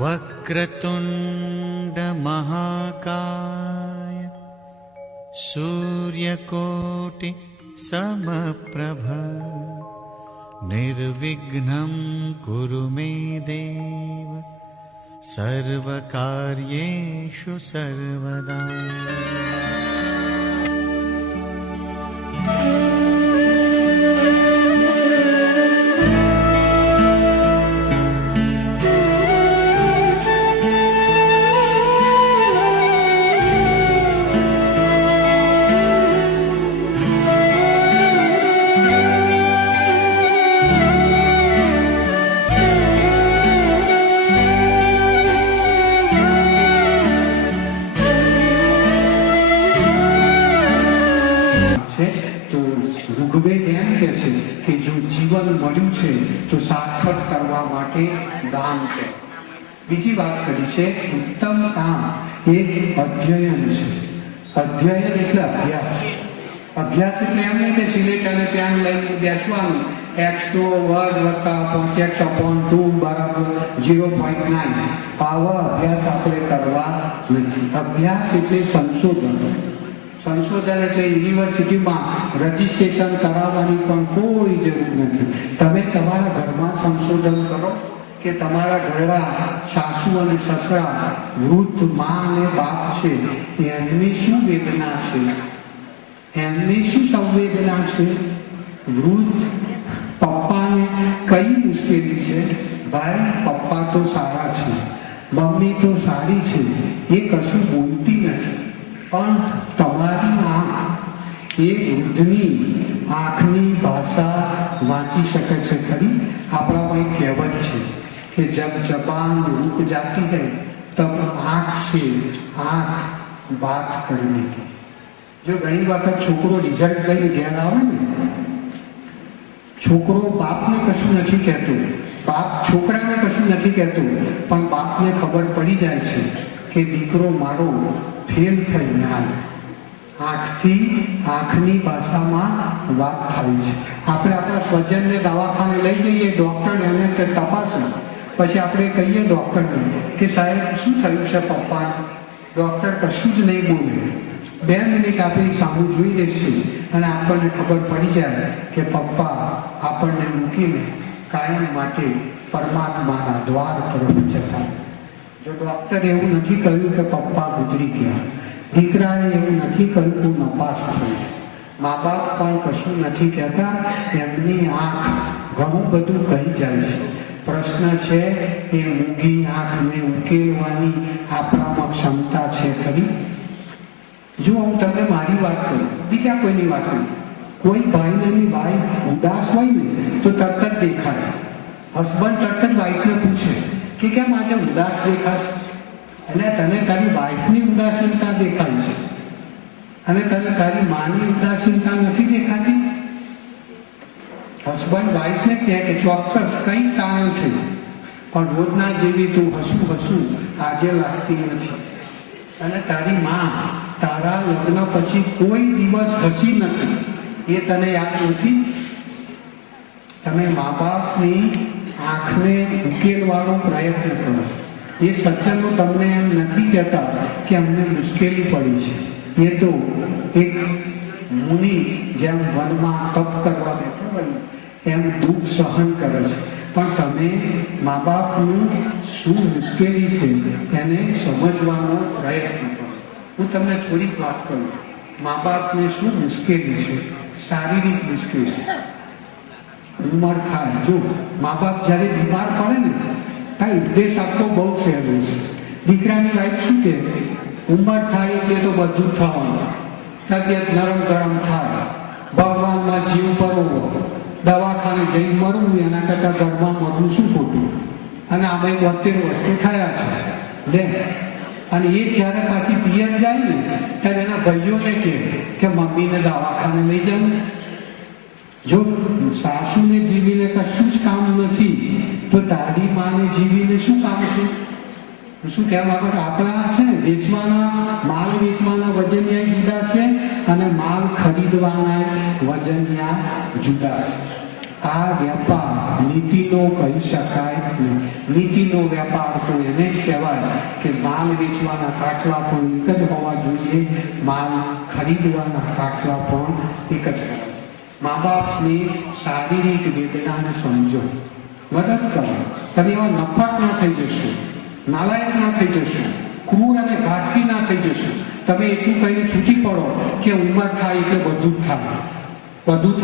वक्रतुण्ड महाकाय सूर्यकोटि समप्रभ निर्विघ्नं कुरु मे देव सर्वकार्येषु सर्वदा। तो सार्थक करवा माटे दान है। बीजी बात करी है उत्तम काम एक अध्ययन है। अध्ययन એટલે અભ્યાસ। અભ્યાસ એટલે એમ નહીં કે સિલેટ અને પેન લઈને બેસવાનું x2 વર્ગ વત્તા 5x/2 બરાબર 0.9 આવા અભ્યાસ આપણે કરવા નથી। અભ્યાસ એટલે સંશોધન। संशोधन એટલે યુનિવર્સિટીમાં રજીસ્ટ્રેશન કરાવવાની પણ કોઈ જરૂર નથી। તમે તમારા ઘરમાં સંશોધન કરો કે તમારા ઘરડા સાસુ અને સસરા વૃદ્ધ મા અને બાપ છે એમની શું વેદના છે, એમની શું સંવેદના છે, વૃદ્ધ પપ્પાને કઈ મુશ્કેલી છે, ભાઈ પપ્પા તો સારા છે, મમ્મી તો સારી છે, એ કશું બોલતી નથી પણ તમારી આંખ એ વૃદ્ધની આંખની ભાષા વાંચી શકે છે ખરી। આપણામાં એક કહેવત છે કે જબ જબાન રૂક જાતી है तब आंख से आंख बात करने की। जो घणी वखत छोकरो रिजल्ट लઈને ઘેર આવે ને, છોકરો બાપને કશું નથી કહેતો, બાપ છોકરાને કશું નથી કહેતો, પણ બાપને ખબર પડી જાય છે કે દીકરો મારો ફેલ થઈને આવે। આંખથી આંખની ભાષામાં વાત થાય છે। આપણે આપણા સ્વજનને દવાખાને લઈ જઈએ, ડોક્ટર એને તપાસે, પછી આપણે કહીએ ડોક્ટરને કે સાહેબ શું થયું છે પપ્પા, ડોક્ટર કશું જ નહીં બોલે, 2 મિનિટ આપણી સામું જોઈ લેશે અને આપણને ખબર પડી જાય કે પપ્પા આપણને મૂકીને કાયમ માટે પરમાત્માના દ્વાર તરફ જતા। જો ડોક્ટરે એવું નથી કહ્યું કે પપ્પા ગુજરી ગયા, દીકરાએ એવું નથી કહ્યું કે નપાસ થયું, મા બાપ પણ કશું નથી કહેતા, એમની આંખ ઘણું બધું કહી જાય છે। પ્રશ્ન છે એ મૂંગી આંખને ઉકેલવાની આપણામાં ક્ષમતા છે ખરી? જો હું તમને મારી વાત કરું, બીજા કોઈની વાત કરું, કોઈ ભાઈની વાઈફ ઉદાસ હોય ને તો તરત જ દેખાય। હસબન્ડ તરત જ વાઈફને પૂછે કે કેમ આજે ઉદાસ દેખાશ? અને તને તારી વાઈફની ઉદાસીનતા દેખાય છે અને તને તારી માની ઉદાસીનતા નથી દેખાતી? હસબન્ડ વાઈફને કહે કે ચોક્કસ કઈ કારણ છે, પણ રોજના જેવી તું હસું હસું આજે લાગતી નથી, અને તારી માં તારા લગ્ન પછી કોઈ દિવસ હસી નથી, એ તને યાદ નથી? તમે મા બાપની આંખને ઉકેલવાનો પ્રયત્ન કરો। એ સજ્જનો તમને એમ નથી કહેતા કે અમને મુશ્કેલી પડી છે, એ તો એક મુનિ જેમ વનમાં તપ કરવા બેઠો હોય એમ દુઃખ સહન કરે છે, પણ તમે મા બાપનું શું મુશ્કેલી છે એને સમજવાનો પ્રયત્ન કરો। હું તમને થોડીક વાત કરું, મા બાપને શું મુશ્કેલી છે, શારીરિક મુશ્કેલી, ઉંમર થાય। જો મા બાપ જ્યારે બીમાર પડે ને આ ઉપદેશ આપતો બહુ સહેલો છે। દીકરાની વાઈફ શું કહે, ઉંમર થાય એટલે તો બધું જ થવાનું, તબિયત નરમ ગરમ થાય, ભગવાનમાં જીવ પરોવો, દવાખાને જઈને મરવું એના કરતાં ઘરમાં મરવું શું ખોટું, અને આમાં 72 વર્ષો થયા છે લે। અને એ જ્યારે પાછી પિયર જાય ને ત્યારે એના ભાઈઓને કહે કે મમ્મીને દવાખાને લઈ જાવ। જો સાસુને જીવીને કશું જ કામ નથી તો તારી માને જીવીને શું કામ છે? શું કહેવા માંગો? આપણા છે ને વેચવાના માલ વેચવાના વજનિયા જુદા ખરીદવાના વજનિયા જુદા છે. આ વેપાર નીતિનો કહી શકાય નહીં. નીતિનો વેપાર તો એને જ કહેવાય કે માલ વેચવાના કાટલા પણ એક જ હોવા જોઈએ, માલ ખરીદવાના કાટલા પણ એક જ હોવા જોઈએ. મા બાપની શારીરિક વેદનાને સમજો, મદદ કરો. તમે એવા નફટ ના થઈ જશો, નાલાયક ના થઈ જશો, ક્રૂર અને ઘાતકી ના થઈ જશો. તમે એટલું કહીને છૂટી પડો કે ઉંમર થાય એટલે બધું જ થાય, બધું